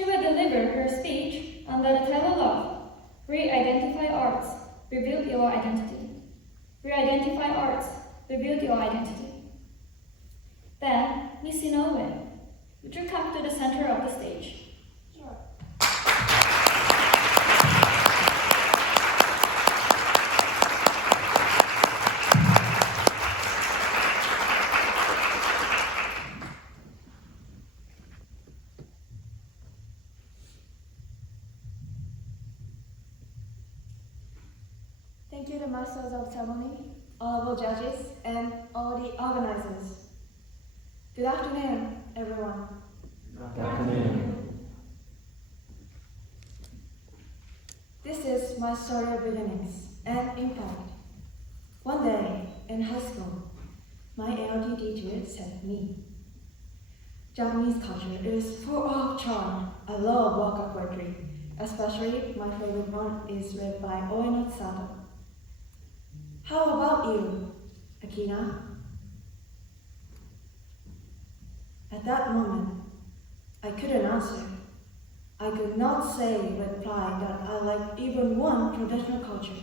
She will deliver her speech under the title of Reidentify Arts, Rebuild Your Identity. Reidentify Arts, Rebuild Your Identity. Then, Miss Inoue, would you come to the center of the stage? Sure. Thank you to masters of ceremony, honorable judges, and all the organizers. Good afternoon, everyone. Good afternoon. This is my story of beginnings and impact. One day in high school, my ALT teacher said to me, Japanese culture is full of charm. I love waka poetry, especially my favorite one is read by Inoue Sato. How about you, Akina? At that moment, I couldn't answer. I could not say with pride that I liked even one traditional culture.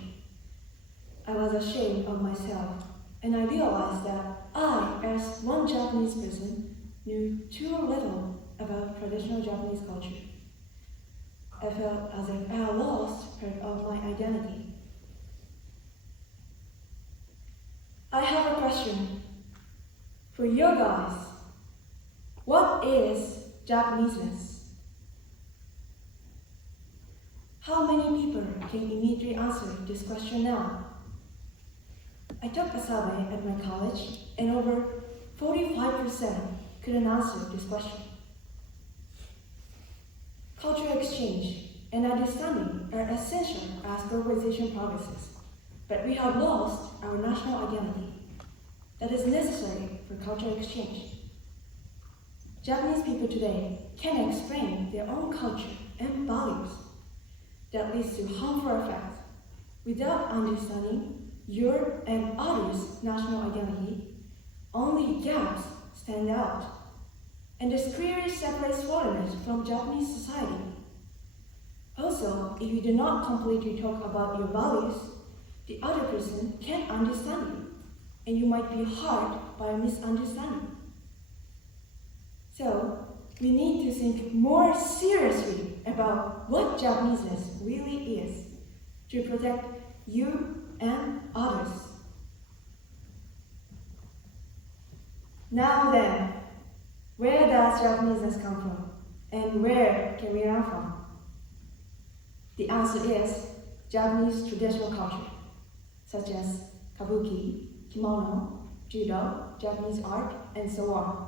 I was ashamed of myself, and I realized that I, as one Japanese person, knew too little about traditional Japanese culture. I felt as if I had lost part of my identity. I have a question for you guys. What is Japaneseness? How many people can immediately answer this question now? I took a survey at my college, and over 45% couldn't answer this question. Cultural exchange and understanding are essential as globalization progresses, but we have lost our national identity that is necessary for cultural exchange. Japanese people today can explain their own culture and values that leads to harmful effects without understanding your and others' national identity. Only gaps stand out, and this clearly separates foreigners from Japanese society. Also, if you do not completely talk about your values, the other person can't understand you, and you might be hurt by a misunderstanding. So, we need to think more seriously about what Japaneseness really is to protect you and others. Now then, where does Japaneseness come from, and where can we learn from? The answer is Japanese traditional culture, such as kabuki, kimono, judo, Japanese art, and so on.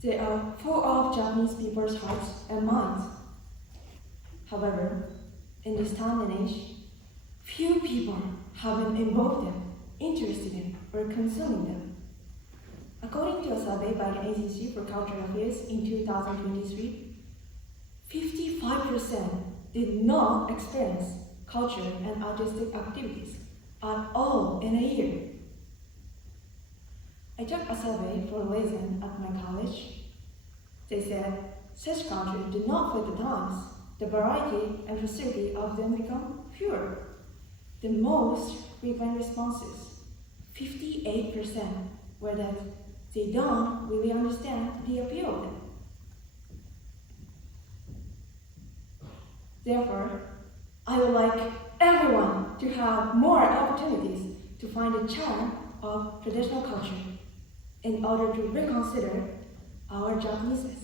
They are full of Japanese people's hearts and minds. However, in this time and age, few people have been involved in, interested in, or consuming them. According to a survey by the Agency for Cultural Affairs in 2023, 55% did not experience cultural and artistic activities at all in a year. I took a survey for a lesson at my college. They said such culture did not fit the times. The variety and facility of them become fewer. The most frequent responses, 58%, were that they don't really understand the appeal of them. Therefore, I would like everyone to have more opportunities to find the charm of traditional culture in order to reconsider our Japaneseness.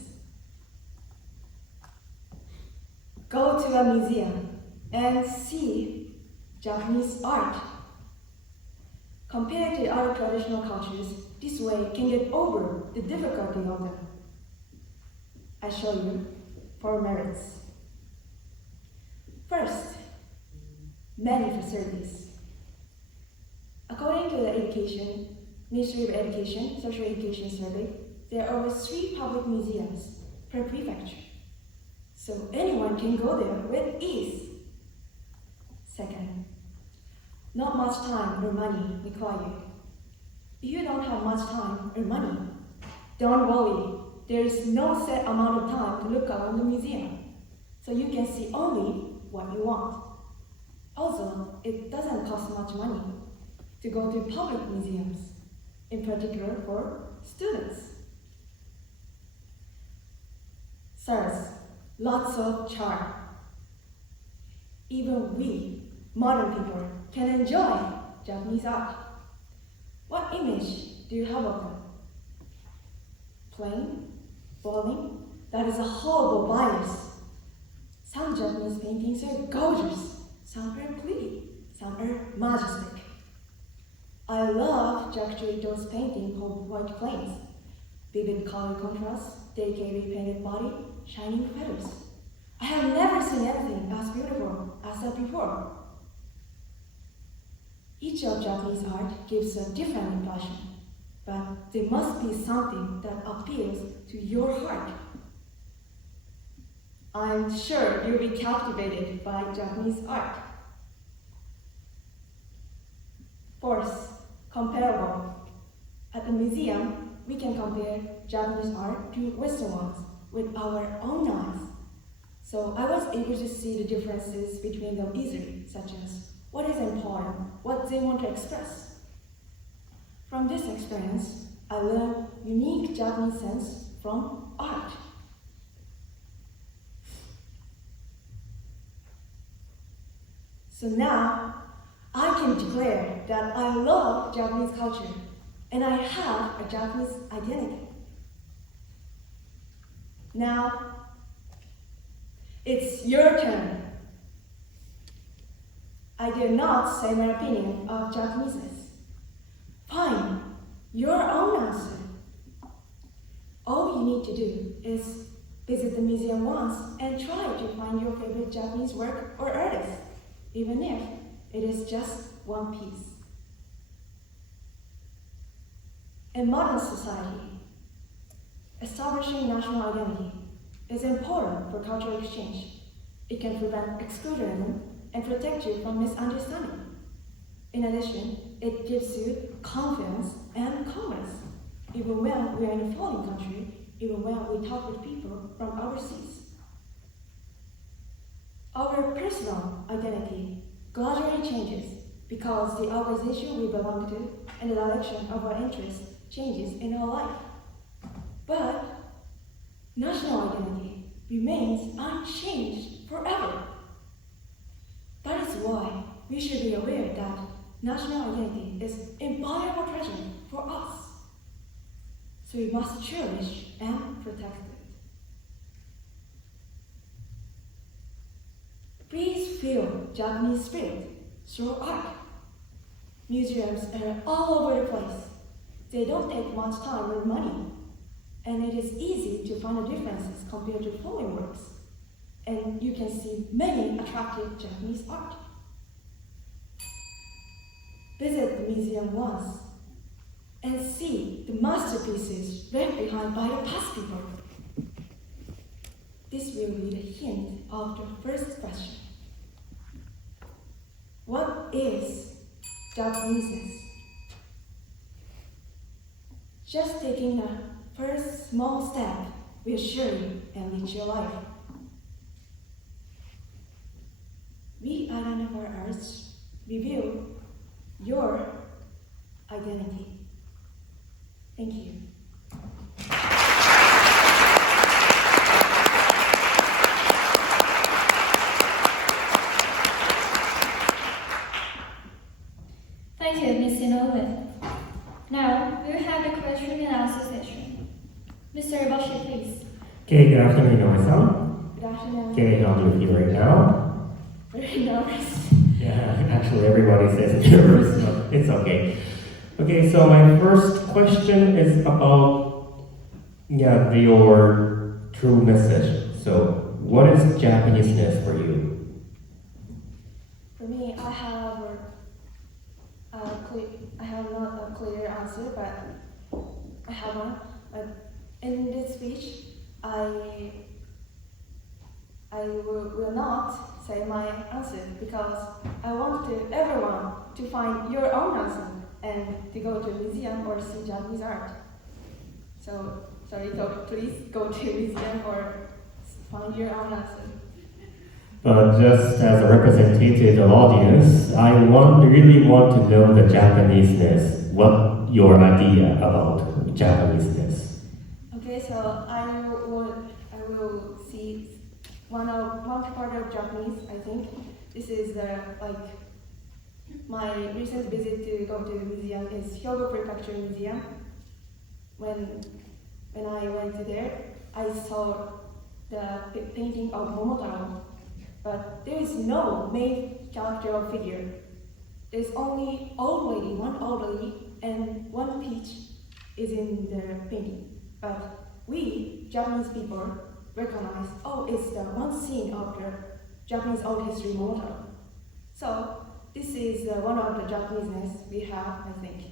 Go to a museum and see Japanese art. Compared to other traditional cultures, this way can get over the difficulty of them. I show you 4 merits. First, many facilities. According to the Ministry of Education, Social Education Survey, there are over 3 public museums per prefecture, so anyone can go there with ease. Second, not much time or money required. If you don't have much time or money, don't worry. There is no set amount of time to look go in the museum, so you can see only what you want. Also, it doesn't cost much money to go to public museums, in particular for students. Sirs, lots of charm. Even we, modern people, can enjoy Japanese art. What image do you have of them? Plain? Boring? That is a horrible bias. Some Japanese paintings are gorgeous, some are pretty, some are majestic. I love Jakuchi Ito's painting called White Plains. Vivid color contrasts, delicately painted body, shining feathers. I have never seen anything as beautiful as that before. Each of Japanese art gives a different impression, but there must be something that appeals to your heart. I'm sure you'll be captivated by Japanese art. Fourth, comparable. At the museum, we can compare Japanese art to Western ones with our own eyes. So I was able to see the differences between them easily, such as what is important, what they want to express. From this experience, I learned unique Japanese sense from art. So now, I can declare that I love Japanese culture and I have a Japanese identity. Now, it's your turn. I dare not say my opinion of Japaneseness. Find your own answer. All you need to do is visit the museum once and try to find your favorite Japanese work or artist, even if it is just one piece. In modern society, establishing national identity is important for cultural exchange. It can prevent exclusionism and protect you from misunderstanding. In addition, it gives you confidence and commerce, even when we are in a foreign country, even when we talk with people from overseas. Our personal identity gradually changes because the organization we belong to and the direction of our interests changes in our life. But national identity remains unchanged forever. That is why we should be aware that national identity is invaluable treasure for us. So we must cherish and protect it. Please feel Japanese spirit through art. Museums are all over the place. They don't take much time or money, and it is easy to find the differences compared to foreign works. And you can see many attractive Japanese art. Visit the museum once and see the masterpieces left behind by the past people. This will be the hint of the first question. What is Japaneseness? Just taking a first small step will surely enrich your life. Reidentify arts reveal your identity. Thank you. Thank you, Ms. Inoue. Now, we will have a question and answer session. Mr. Ibashi, please. Okay, good afternoon, Inoue-san. Good afternoon. Okay, how do you feel right now? Very nervous. Yeah, actually everybody says nervous, but it's okay. Okay, so my first question is about your true message. So, what is Japaneseness for you? For me, I have not a clear answer, but I have one. But in this speech, I will not say my answer because I want everyone to find your own answer and to go to a museum or see Japanese art. So, please go to a museum or want to hear our answer. But just as a representative audience, I really want to know the Japaneseness. What your idea about Japaneseness? Okay, so I will see one part of Japanese. I think this is my recent visit to go to the museum is Hyogo Prefecture Museum. When I went to there, I saw the painting of Momotaro, but there is no main character or figure. There's only one old lady, and one peach is in the painting. But we, Japanese people, recognize, it's the one scene of the Japanese old history Momotaro. So this is one of the Japaneseness we have, I think.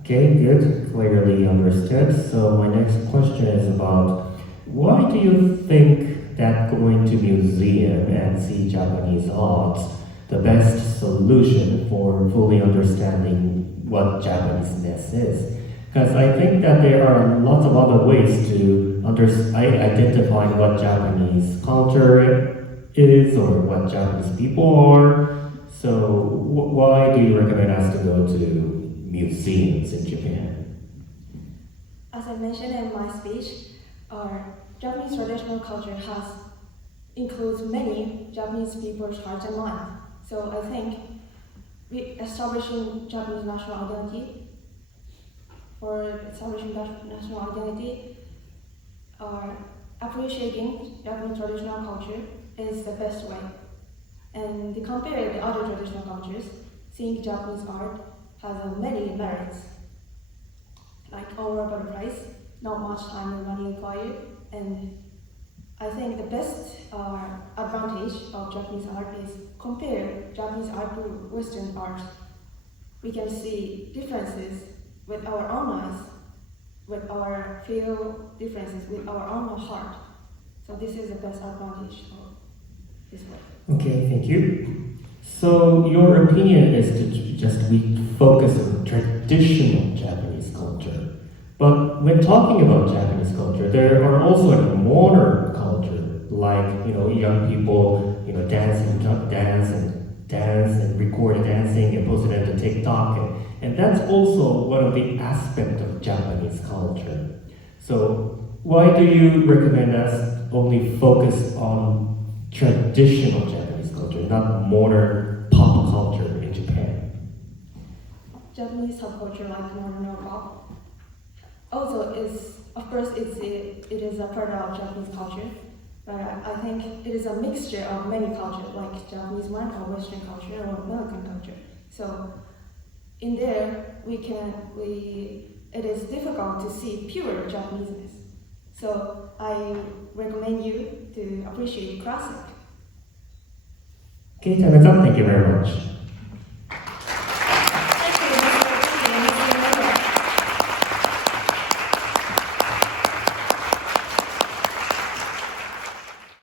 Okay, good, clearly understood. So my next question is about why do you think that going to museum and see Japanese art the best solution for fully understanding what Japaneseness is? Because I think that there are lots of other ways to identify what Japanese culture is or what Japanese people are. So why do you recommend us to go to museums in Japan? As I mentioned in my speech, our Japanese traditional culture includes many Japanese people's hearts and minds. So I think establishing Japanese national identity or appreciating Japanese traditional culture is the best way. And to compare the other traditional cultures, seeing Japanese art has many merits, like overall price, not much time and money required, and I think the best advantage of Japanese art is compare Japanese art to Western art. We can see differences with our own eyes, with our feel differences with our own heart. So this is the best advantage of this way. Okay, thank you. So your opinion is to just focus on traditional Japanese culture. But when talking about Japanese culture, there are also modern culture, like young people dance and record dancing and post it on TikTok, and that's also one of the aspects of Japanese culture. So why do you recommend us only focus on traditional Japanese culture, not modern pop culture in Japan? Japanese subculture like modern or pop also it is a part of Japanese culture, but I think it is a mixture of many cultures, like Japanese one or Western culture or American culture. So in there it is difficult to see pure Japaneseness. So I recommend you to appreciate classic. Okay, time is up. Thank you very much.